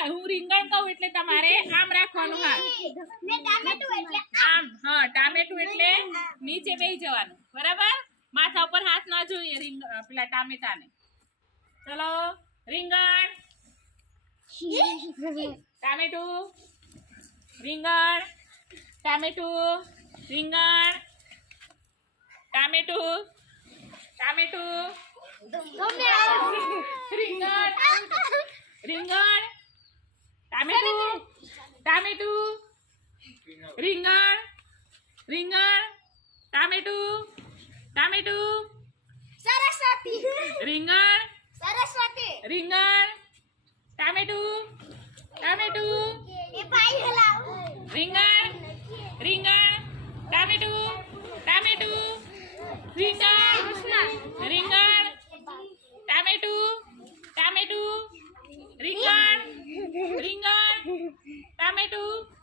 હોય હું રીંગણ કહું એટલે તમારે આમ રાખવાનું હા. ને ટામેટું એટલે આમ હા ટામેટું એટલે નીચે બેસી જવાનું બરાબર? માથા ઉપર હાથ ના જોઈએ રીંગ પેલા ટામેટાને. ચલો રીંગણ. ટામેટું રીંગણ ટામેટું રીંગણ ટામેટું ટામેટું. રીંગણ રીંગણ. Tame tu. Ringer. Ringer. Tame tu. Tame tu. Saraswati. Ringer. Saraswati. Ringer. Tame tu. Tame tu. Eh, Epai helau. Ringer. Ringer. Tame tu. Tame tu. Ringer. Ringer. Tame tu. Tame tu. Ringer. Ringer. I do.